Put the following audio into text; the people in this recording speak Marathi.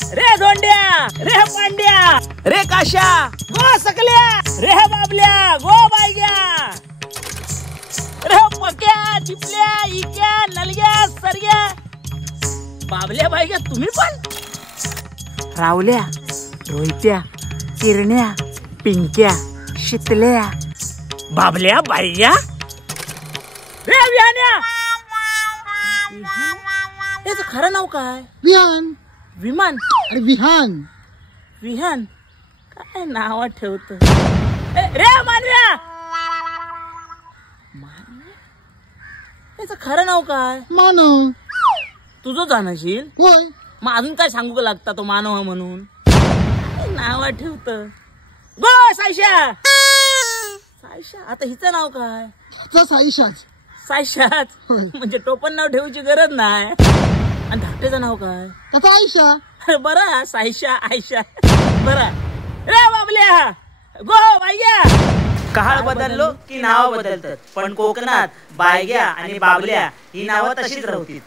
रे धोंड्या, रे पांड्या, रे काशा, गो सकल्या, रे बाबल्या, गो बायग्या, रे पक्या, चिपल्या, इक्या, नलग्या, सरग्या, बाबल्या बायग्या तुम्ही पण? रावल्या, रोहित्या, किरण्या, पिंक्या, शितल्या, बाबल्या बायग्या, रे विहान्या. याचं खरं नाव काय? विहान. विमान अरे विहान. विहान काय नाव ठेवत रे मानव्या. याचं खरं नाव काय? मानव. तुझं जाणशील होय. मग अजून काय सांगू लागता तो मानव म्हणून? नाव ठेवत गो सायशा. सायशा आता हिचं नाव काय? साईशाच. सायशाच म्हणजे टोपण नाव ठेवायची गरज नाही. आणि धाकट्याचं नाव काय? त्याचा आयशा. अरे बरं सायशा आयशा बरं. रे बाबल्या गो बायग्या. काळ बदललो की नाव बदलतात पण कोकणात बायग्या आणि बाबल्या ही नावं तशीच राहतील.